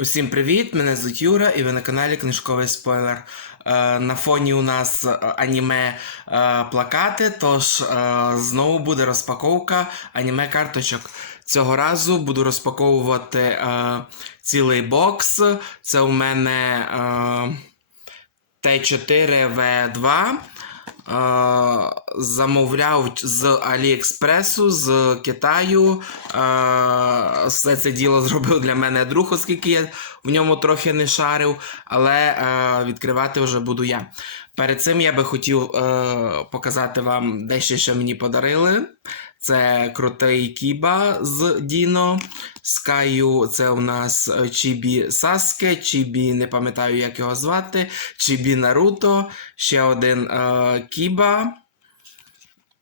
Усім привіт! Мене звуть Юра, і ви на каналі Книжковий спойлер. Е, на фоні у нас е, аніме е, плакати, тож знову буде розпаковка аніме карточок. Цього разу буду розпаковувати цілий бокс. Це у мене е, Т4В2. Замовляв з Аліекспресу, з Китаю. Все це діло зробив для мене друг, оскільки я в ньому трохи не шарив, але е, відкривати вже буду я. Перед цим я би хотів е, показати вам дещо, що мені подарили. Це крутий Кіба з Діно. Скаю це у нас е, Чібі Саске, Чібі, не пам'ятаю, як його звати, Чібі Наруто, ще один е, Кіба.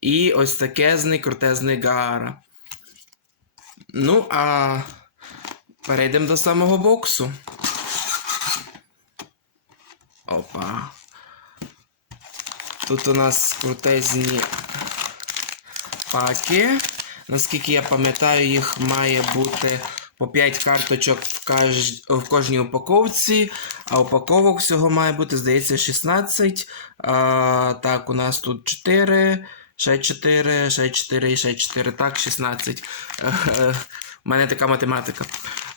І ось такезний крутезний Гаара. Ну, а перейдемо до самого боксу. Опа. Тут у нас крутезні паки. Наскільки я пам'ятаю, їх має бути по 5 карточок в, каж... в кожній упаковці, а упаковок всього має бути, здається, 16. А, так, у нас тут 4, ще 4, ще 4 і ще 4. Так, 16. У мене така математика.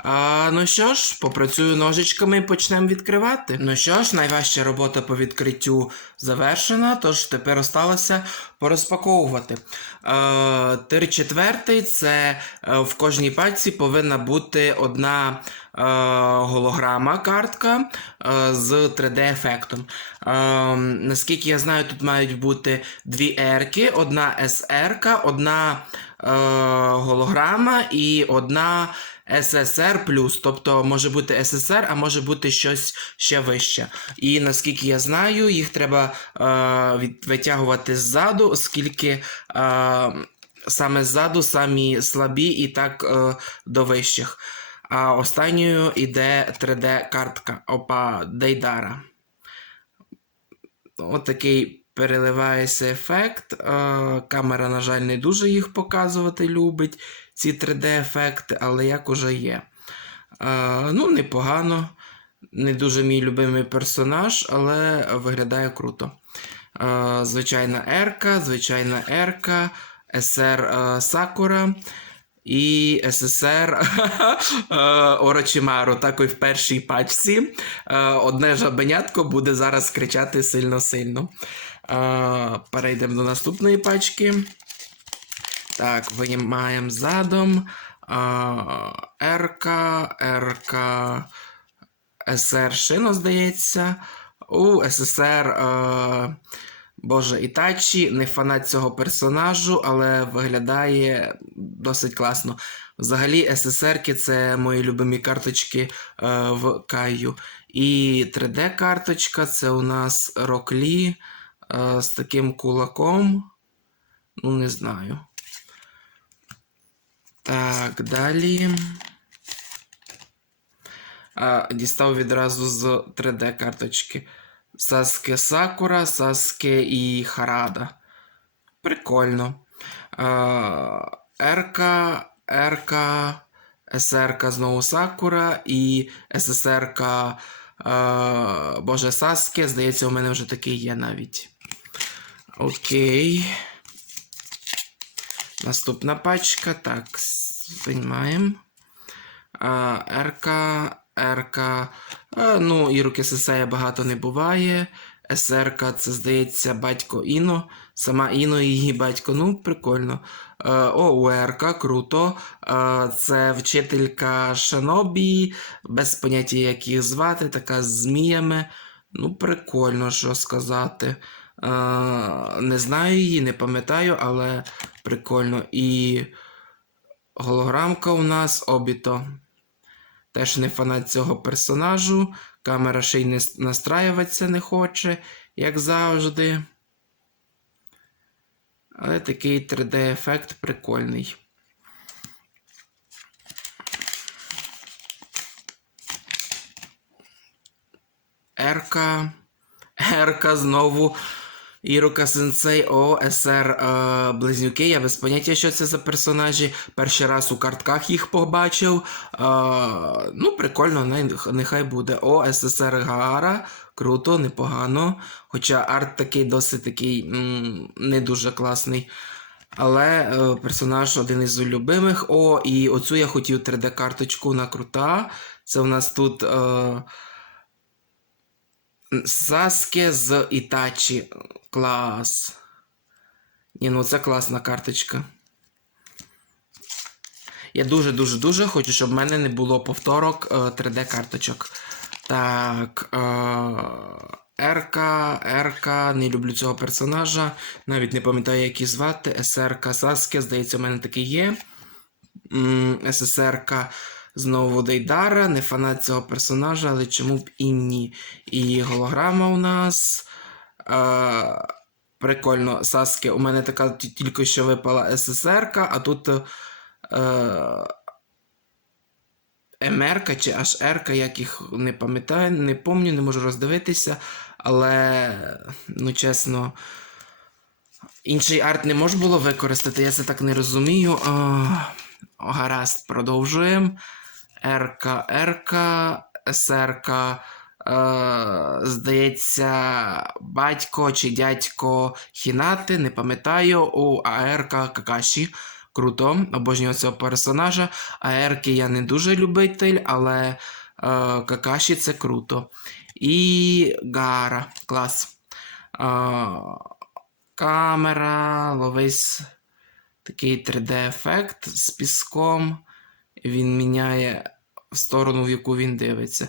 А, ну що ж, попрацюю ножичками і почнемо відкривати. Ну що ж, найважча робота по відкриттю завершена, тож тепер осталося порозпаковувати. Е, Тир четвертий це е, в кожній пальці повинна бути одна е, голограма картка з 3D-ефектом. Е, наскільки я знаю, тут мають бути дві ерки, одна SR, одна голограма і одна. СССР плюс, тобто може бути СССР, а може бути щось ще вище. І наскільки я знаю, їх треба е, витягувати ззаду, оскільки е, саме ззаду самі слабі і так е, до вищих. А останньою йде 3D-картка Опа Дейдара. От такий переливається ефект. Е, камера, на жаль, не дуже їх показувати любить ці 3D-ефекти, але як уже є. Е, ну, непогано. Не дуже мій любимий персонаж, але виглядає круто. Е, звичайна Ерка, звичайна Ерка, СР е, Сакура і СССР е, Орочимару. Так і в першій пачці. Одне жабенятко буде зараз кричати сильно-сильно. Перейдемо до наступної пачки. Так, виймаємо задом. РК, РК, СР Шино, здається. У СССР. Е, Боже, Ітачі, не фанат цього персонажу, але виглядає досить класно. Взагалі, СССРки це мої любимі карточки е, в Каю. І 3D-карточка це у нас Роклі е, з таким кулаком. Ну, не знаю. Так, далі. А, Дістав відразу з 3D-карточки. Саске Сакура, Саске і Харада. Прикольно. Ерка, Ерка, СРК знову Сакура і ССРК Боже Саске. Здається, у мене вже такий є навіть. Окей. Наступна пачка. Так, виймаємо. РК, РК. Ну, і руки Сесея багато не буває. СРК, це здається, батько Іно. Сама Іно і її батько. Ну, прикольно. ОУРК, круто. Це вчителька Шанобі, без поняття, як їх звати, така з зміями. Ну, прикольно, що сказати. Не знаю її, не пам'ятаю, але прикольно. І голограмка у нас Обіто. Теж не фанат цього персонажу. Камера ще й не настраюватися не хоче, як завжди. Але такий 3D-ефект прикольний. Ерка. Ерка знову Ірука Сенсей ОСР е, Близнюки. Я без поняття, що це за персонажі. Перший раз у картках їх побачив. Е, ну, прикольно, нехай буде. О, СССР Гара. Круто, непогано. Хоча арт такий досить такий м, не дуже класний. Але е, персонаж один із улюбимих. О, і оцю я хотів 3D-карточку, вона крута. Це у нас тут. Е, Саске з Ітачі. Клас. Ні, ну це класна карточка. Я дуже-дуже дуже хочу, щоб в мене не було повторок е, 3D-карточок. Так. Е, РК, РК, не люблю цього персонажа. Навіть не пам'ятаю, як її звати. СРК Саске, здається, у мене такий є. ССРК знову Дейдара, не фанат цього персонажа, але чому б і ні. І голограма у нас. Е, прикольно, Саске. У мене така тільки що випала ССРК, а тут. Е, МРК чи РК, як їх не пам'ятаю, не пам'ятаю, не можу роздивитися, але, ну чесно, інший арт не можна було використати, я це так не розумію. А, гаразд, продовжуємо. РК, РК, СРК. Е, здається, батько чи дядько Хінати, не пам'ятаю, у АРК Какаші. Круто, обожнюю цього персонажа. АРки я не дуже любитель, але е, Какаші це круто. І Гара, клас. Е, камера, ловись такий 3D-ефект з піском. Він міняє сторону, в яку він дивиться.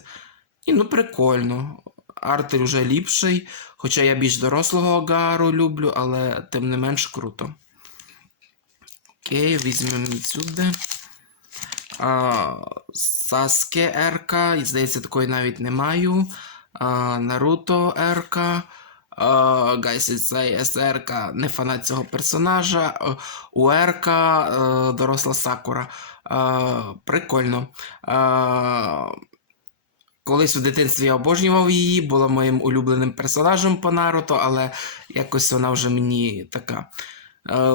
І ну прикольно. Артель вже ліпший, хоча я більш дорослого Гару люблю, але тим не менш круто. Окей, візьмемо відсюди. А, Саске РК, здається, такої навіть не маю. Наруто РК. Гайсі цей СРК, не фанат цього персонажа. А, У РК е, доросла Сакура. Прикольно. А, Колись у дитинстві я обожнював її, була моїм улюбленим персонажем по Наруто, але якось вона вже мені така. Е,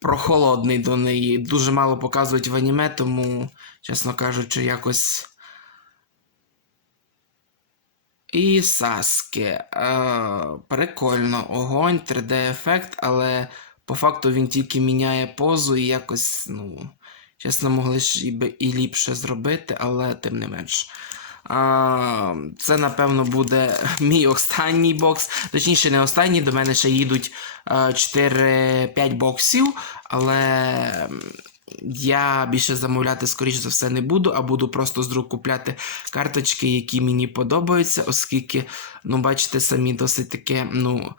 прохолодний до неї. Дуже мало показують в аніме, тому, чесно кажучи, якось. І Саске. Прикольно. Огонь, 3D-ефект, але по факту він тільки міняє позу і якось, ну, чесно, могли ж і, і ліпше зробити, але тим не менш. А, це, напевно, буде мій останній бокс. Точніше, не останній, до мене ще їдуть е, 4-5 боксів, але я більше замовляти, скоріш за все, не буду, а буду просто з рук купляти карточки, які мені подобаються, оскільки, ну, бачите, самі досить таке, ну.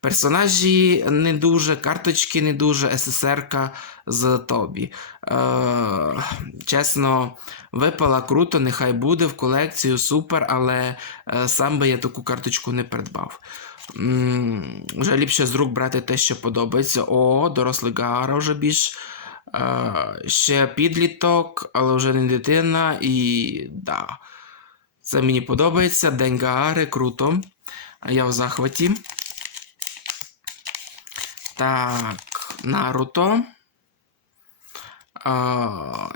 Персонажі не дуже, карточки не дуже, СССРка з Тобі. Е, чесно, випала круто, нехай буде в колекцію, супер, але е, сам би я таку карточку не придбав. М, Вже ліпше з рук брати те, що подобається. О, дорослий Гара вже більш. Е, ще підліток, але вже не дитина. І да. Це мені подобається. День Гаари, круто. Я в захваті. Так, Наруто.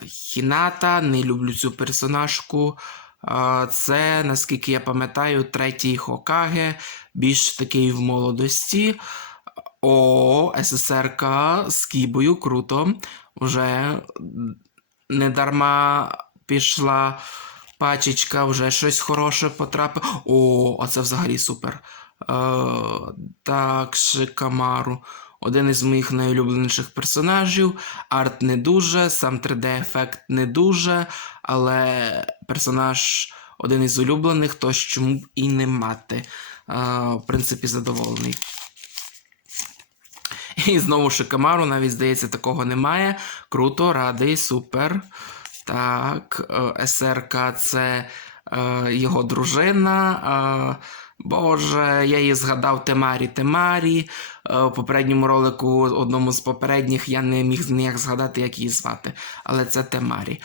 Хіната, не люблю цю персонажку. Це, наскільки я пам'ятаю, третій Хокаге, більш такий в молодості. О, СССРК з Кібою, круто. Вже не дарма пішла пачечка, вже щось хороше потрапило. О, оце взагалі супер. Е, так, Шикамару. Один із моїх найулюбленіших персонажів. Арт не дуже, сам 3D-ефект не дуже, але персонаж один із улюблених, тож чому б і не мати. Е, в принципі, задоволений. І знову Шикамару, навіть здається, такого немає. Круто, радий, супер. Так, е, СРК це е, його дружина. Е, Боже, я її згадав Темарі Темарі. Е, У попередньому ролику, одному з попередніх, я не міг ніяк згадати, як її звати. Але це Темарі.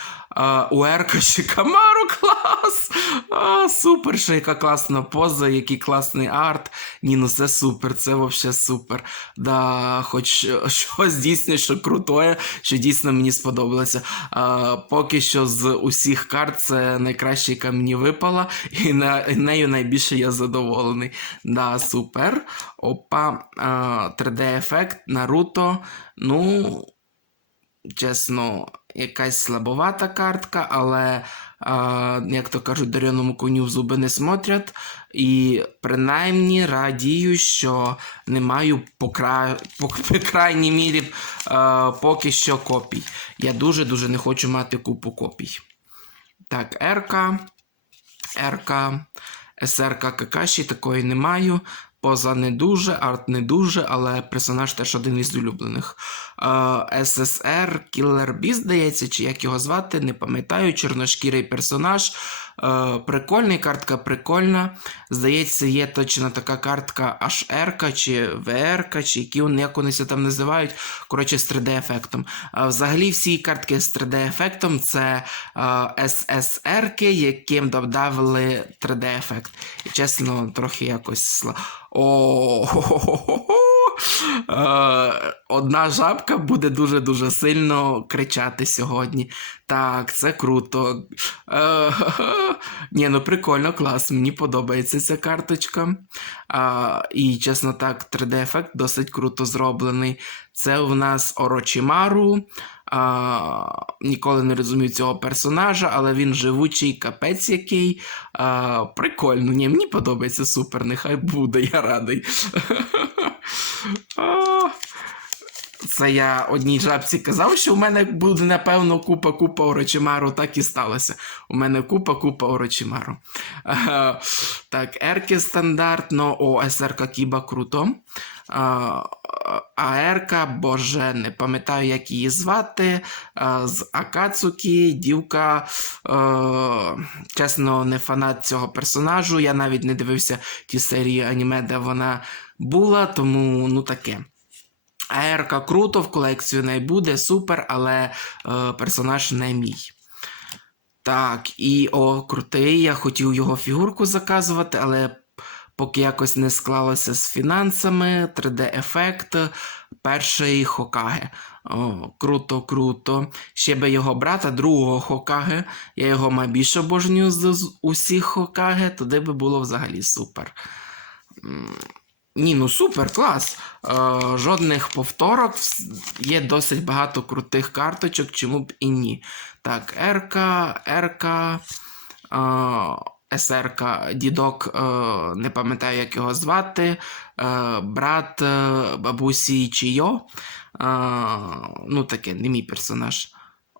У Ерка Шикамару клас! А, супер, що яка класна поза, який класний арт. Ні, ну це супер, це взагалі супер. Да, хоч щось дійсно, що крутое, що дійсно мені сподобалося. А, поки що з усіх карт це найкраща, яка мені випала, і на, нею найбільше я задоволений. Да, супер. Опа, а, 3D-ефект, Наруто. Ну, чесно, якась слабовата картка, але, а, як то кажуть, дареному коню в зуби не смотрять. І принаймні радію, що не маю по, кра... по, крайній мірі а, поки що копій. Я дуже-дуже не хочу мати купу копій. Так, РК, РК, СРК Какаші такої не маю. Поза не дуже, арт не дуже, але персонаж теж один із улюблених. ССР Кіллер Бі, здається, чи як його звати, не пам'ятаю. Чорношкірий персонаж. Е, прикольний, картка прикольна. Здається, є точно така картка HR чи VR, чи які як вони це там називають. Коротше, з 3D-ефектом. Е, взагалі, всі картки з 3D-ефектом це е, SSR, яким додавали 3D-ефект. І чесно, трохи якось. сла- О, Е, Одна жабка буде дуже-дуже сильно кричати сьогодні. Так, це круто. Е, Ні, ну прикольно, клас. Мені подобається ця карточка. І, чесно так, 3D-ефект досить круто зроблений. Це у нас Орочимару. А, ніколи не розумію цього персонажа, але він живучий капець який. А, прикольно. Ні, мені подобається супер, нехай буде, я радий. Це я одній жабці казав, що у мене буде, напевно, купа-купа Орочимару, так і сталося. У мене купа-купа Орочимару. Так, Ерки стандартно, о, СРК Кіба круто. А, а Ерка, боже, не пам'ятаю, як її звати. З Акацукі, дівка. Чесно, не фанат цього персонажу. Я навіть не дивився ті серії аніме, де вона була, тому ну таке. АРК круто, в колекцію не буде, супер, але е, персонаж не мій. Так, і о, крутий. Я хотів його фігурку заказувати, але поки якось не склалося з фінансами, 3D-ефект, перший Хокаге. О, круто, круто. Ще би його брата, другого Хокаге. Я його найбільше обожнюю з, усіх Хокаге, туди би було взагалі супер. Ні, ну супер, клас. Е, жодних повторок. Є досить багато крутих карточок, чому б і ні. Так, РК, РК, е, СРК, дідок, е, не пам'ятаю, як його звати. Е, брат е, бабусі Чийо. Е, ну, таке, не мій персонаж.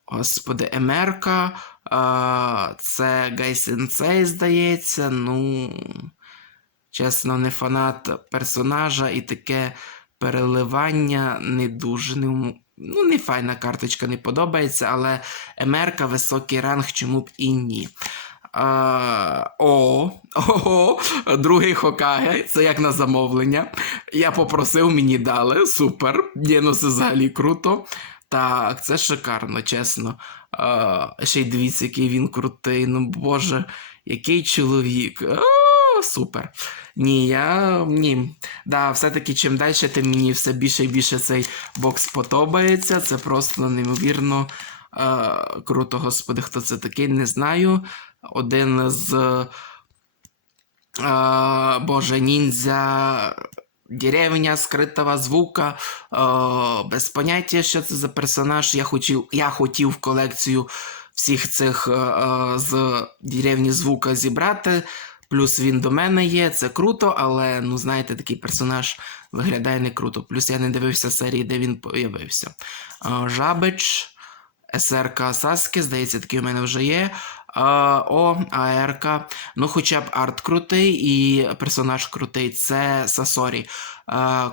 Господи, Емерка. Е, це Гай Сенсей, здається. Ну. Чесно, не фанат персонажа і таке переливання не дуже. Не, ну, не файна карточка, не подобається, але Емерка високий ранг, чому б і ні. А, о, ого, другий Хокаге, це як на замовлення. Я попросив, мені дали. Супер. Ну це взагалі круто. Так, це шикарно, чесно. А, ще й дивіться, який він крутий. Ну боже, який чоловік. А, супер. Ні, я ні. Да, все-таки чим далі, тим мені все більше і більше цей бокс подобається. Це просто неймовірно е, круто, господи, хто це такий, не знаю. Один з. Е, Боже, ніндзя. Деревня скритого звука, е, без поняття, що це за персонаж. Я хотів, я хотів колекцію всіх цих е, е, з деревні звука зібрати. Плюс він до мене є, це круто, але ну знаєте, такий персонаж виглядає не круто. Плюс я не дивився серії, де він появився. Жабич, СРК Саски, здається, такий у мене вже є. О, АРК. Ну, хоча б арт крутий і персонаж крутий. Це Сасорі.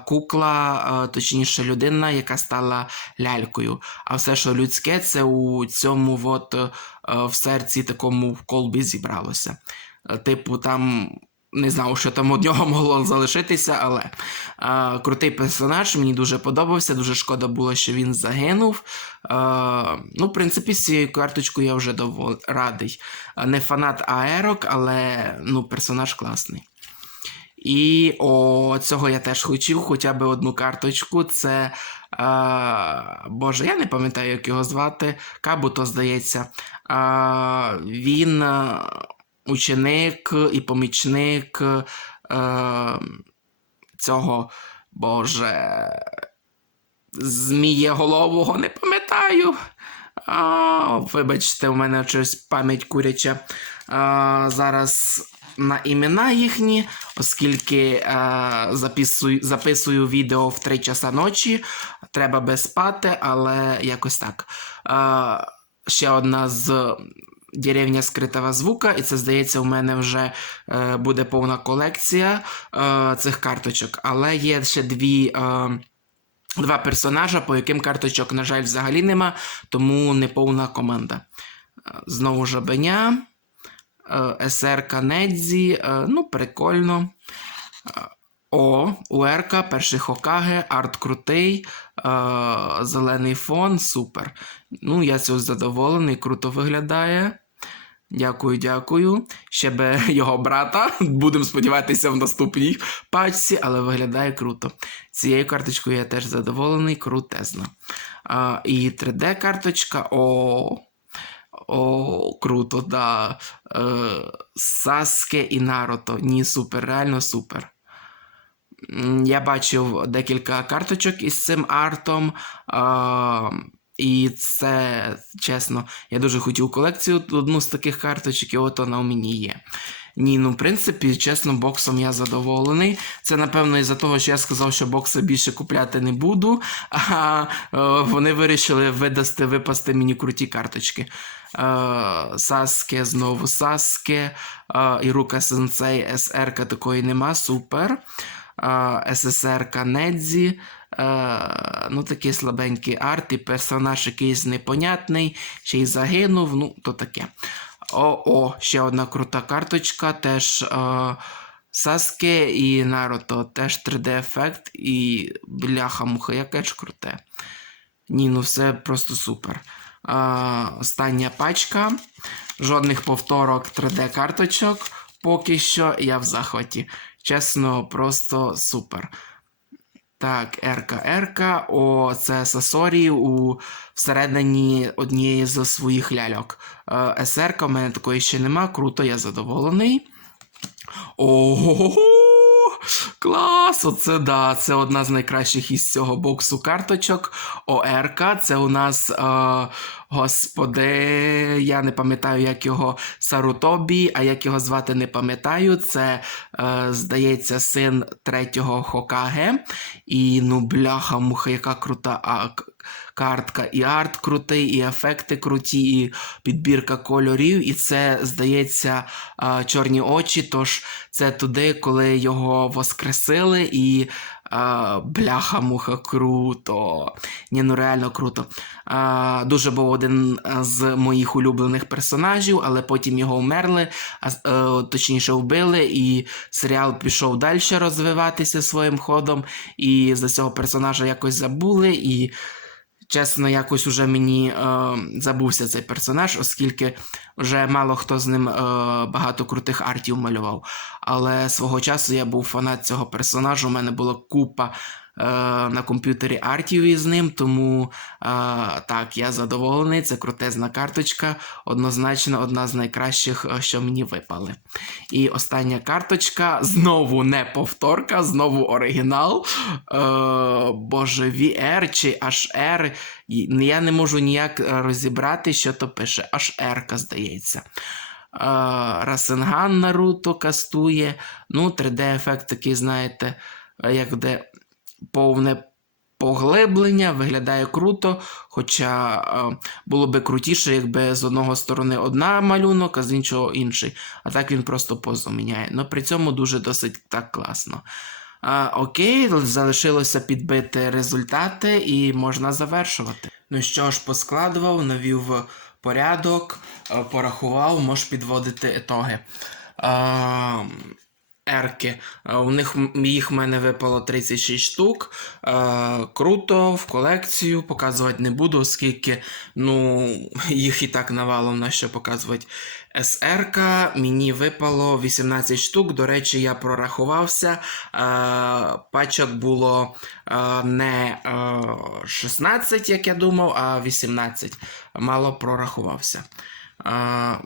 Кукла, точніше, людина, яка стала лялькою. А все, що людське, це у цьому от, в серці такому в колбі зібралося. Е, Типу, там не знав, що там у нього могло залишитися, але а, крутий персонаж, мені дуже подобався. Дуже шкода було, що він загинув. А, ну, в принципі, з цією карточкою я вже доволі радий. Не фанат аерок, але ну, персонаж класний. І о, цього я теж хотів, хоча б одну карточку. Це. А, Боже, я не пам'ятаю, як його звати. Кабуто, здається. А, він ученик і помічник а, цього. Боже. Змієголового не пам'ятаю. А, вибачте, у мене щось пам'ять куряча. А, зараз на імена їхні, оскільки а, записую, записую відео в 3 часа ночі. Треба без спати, але якось так. А, ще одна з деревня скритого звука, і це здається, у мене вже е, буде повна колекція е, цих карточок. Але є ще дві. Е, Два персонажа, по яким карточок, на жаль, взагалі нема, тому неповна команда. Е, Знову жабеня, е, СР Канедзі, е, ну, прикольно. О, УРК, перший Хокаге, арт крутий, зелений фон, супер. Ну, я цього задоволений, круто виглядає. Дякую, дякую. Ще би його брата. Будемо сподіватися в наступній пачці, але виглядає круто. Цією карточкою я теж задоволений, крутезно. А, і 3D-карточка. О, о, круто, да. Е, Саске і Наруто. Ні, супер, реально супер. Я бачив декілька карточок із цим артом. А, і це, чесно, я дуже хотів колекцію одну з таких карточок, і от вона у мені є. Ні, ну в принципі, чесно, боксом я задоволений. Це, напевно, із-за того, що я сказав, що бокси більше купляти не буду, а е, вони вирішили видасти, випасти мені круті карточки. Е, Саске, знову Саске, е, Ірука Сенсей, СР такої нема, супер. Е, ССР Канедзі. Е, ну, такий слабенький арт, і персонаж якийсь непонятний, ще й загинув, ну, то таке. О, о, ще одна крута карточка, теж е, Саске і Наруто, теж 3D-ефект, і бляха-муха, яке ж круте. Ні, ну все просто супер. Е, остання пачка. Жодних повторок 3D-карточок. Поки що я в захваті. Чесно, просто супер. Так, РК, РК, о, це Сасорі у всередині однієї з своїх ляльок. Е, СРК у мене такої ще нема, круто, я задоволений. Ого! Клас! Оце да, це одна з найкращих із цього боксу карточок. ОРК, це у нас, е, господи, я не пам'ятаю, як його Сарутобі, а як його звати, не пам'ятаю. Це, е, здається, син третього Хокаге. І ну, бляха, муха, яка крута а, картка. І арт крутий, і ефекти круті, і підбірка кольорів. І це, здається, е, чорні очі. Тож це туди, коли його воскресили, і а, бляха-муха, круто. Ні, ну реально круто. А, дуже був один з моїх улюблених персонажів, але потім його вмерли, а, с- е, точніше вбили, і серіал пішов далі розвиватися своїм ходом. І за цього персонажа якось забули. і Чесно, якось уже мені е, забувся цей персонаж, оскільки вже мало хто з ним е, багато крутих артів малював. Але свого часу я був фанат цього персонажу. У мене була купа на комп'ютері артів із ним, тому е, так, я задоволений. Це крутезна карточка. Однозначно, одна з найкращих, е, що мені випали. І остання карточка знову не повторка, знову оригінал. Е, боже, VR чи HR. Я не можу ніяк е, розібрати, що то пише. HR, здається. Е, Расенган Наруто кастує. Ну, 3D-ефект такий, знаєте, е, як де повне поглиблення, виглядає круто. Хоча е, було би крутіше, якби з одного сторони одна малюнок, а з іншого інший. А так він просто позу міняє. Ну при цьому дуже досить так класно. А, окей, залишилося підбити результати і можна завершувати. Ну що ж, поскладував, навів порядок, е, порахував, можеш підводити ітоги. А, МРки. Е, У них їх в мене випало 36 штук. Е, Круто, в колекцію показувати не буду, оскільки ну, їх і так навалом на що показувати. СРК мені випало 18 штук. До речі, я прорахувався. Е, Пачок було е, не е, 16, як я думав, а 18. Мало прорахувався. Е,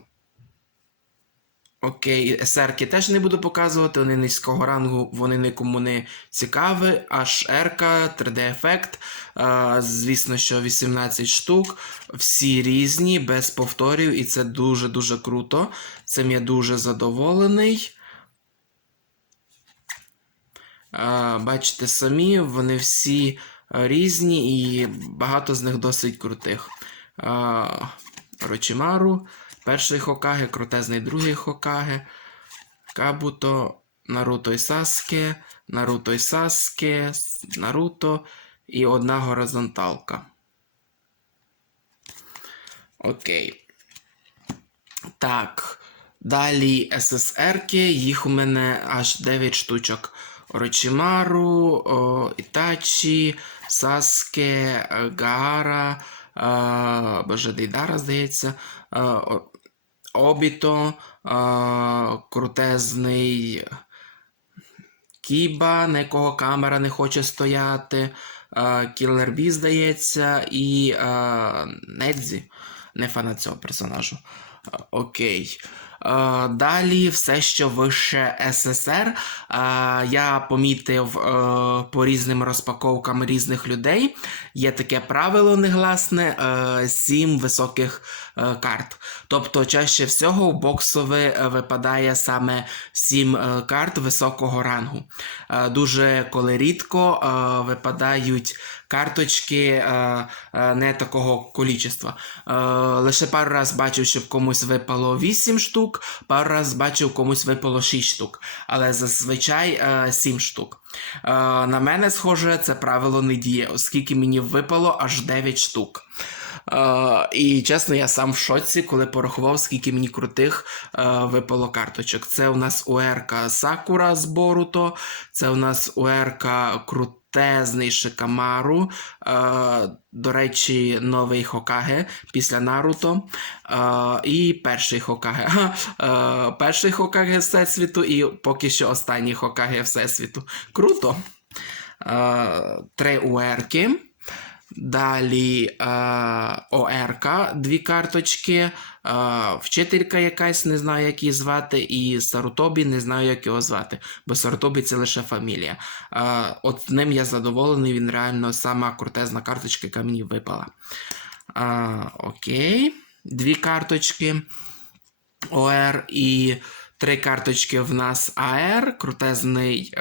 Окей, СРки теж не буду показувати, вони низького рангу, вони нікому не цікаві. HRK, 3D-ефект, е, звісно, що 18 штук, всі різні, без повторів, і це дуже-дуже круто. Цим я дуже задоволений. Бачите самі, вони всі різні і багато з них досить крутих. Рочимару, перший Хокаге, крутезний другий Хокаге, Кабуто, Наруто і Саске, Наруто і Саске, Наруто і одна горизонталка. Окей. Так. Далі ССРки, їх у мене аж 9 штучок. Орочимару, о, Ітачі, Саске, Гаара, е, Боже, Дейдара, здається, е, Обіто, крутезний Кіба, на якого камера не хоче стояти, Кіллер Бі, здається, і Недзі. Не фанат цього персонажу. Окей. Е, Далі все, що вище СССР. Е, Я помітив е, по різним розпаковкам різних людей. Є таке правило негласне: сім високих карт. Тобто, чаще всього в боксове е, випадає саме сім карт високого рангу. Дуже коли рідко випадають карточки е, е, не такого количества. Е, Лише пару раз бачив, щоб комусь випало 8 штук, пару раз бачив, комусь випало 6 штук, але зазвичай е, 7 штук. На мене, схоже, це правило не діє, оскільки мені випало аж 9 штук. Е, і чесно, я сам в шоці, коли порахував, скільки мені крутих е, випало карточок. Це у нас УРК Сакура з Боруто, це у нас УРК крутезний Шикамару. Е, до речі, новий Хокаге після Наруто. Е, і перший Хокаге. Е, перший Хокаге Всесвіту і поки що останній Хокаге Всесвіту. Круто. Три УРки. Далі е, ОРК, дві карточки, е, вчителька якась, не знаю, як її звати, і Сарутобі, не знаю, як його звати, бо Сарутобі це лише фамілія. Е, от ним я задоволений, він реально сама крутезна карточка, яка мені випала. Окей, дві карточки ОР і три карточки в нас АР, крутезний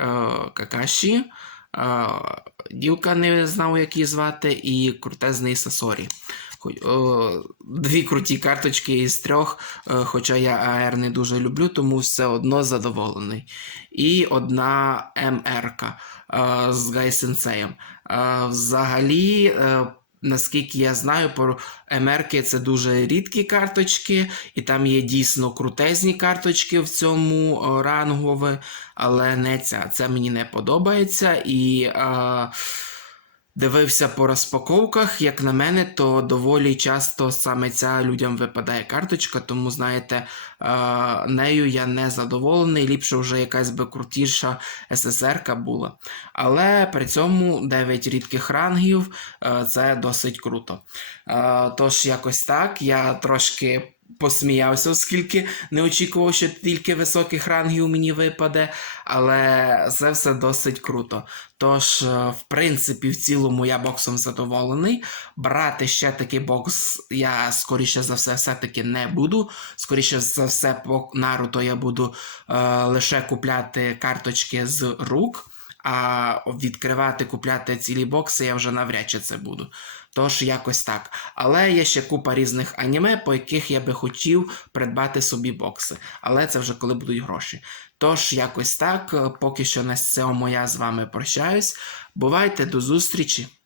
Какаші. Дівка не знав, як її звати, і крутезний Сасорі. Дві круті карточки із трьох, е, хоча я АР не дуже люблю, тому все одно задоволений. І одна МРК е, з Гайсенсеєм. Е, Взагалі, наскільки я знаю, про Емерки це дуже рідкі карточки, і там є дійсно крутезні карточки в цьому рангові, рангове, але не ця. Це мені не подобається. І е, дивився по розпаковках, як на мене, то доволі часто саме ця людям випадає карточка, тому знаєте, е, нею я не задоволений. Ліпше вже якась би крутіша СССРка була. Але при цьому 9 рідких рангів е, це досить круто. Е, Тож, якось так, я трошки. Посміявся, оскільки не очікував, що тільки високих рангів мені випаде, але це все досить круто. Тож, е, в принципі, в цілому я боксом задоволений. Брати ще такий бокс я скоріше за все все-таки не буду. Скоріше за все, по Наруто я буду е, лише купляти карточки з рук, а відкривати, купляти цілі бокси я вже навряд чи це буду. Тож якось так. Але є ще купа різних аніме, по яких я би хотів придбати собі бокси. Але це вже коли будуть гроші. Тож, якось так, поки що на цьому я з вами прощаюсь. Бувайте, до зустрічі!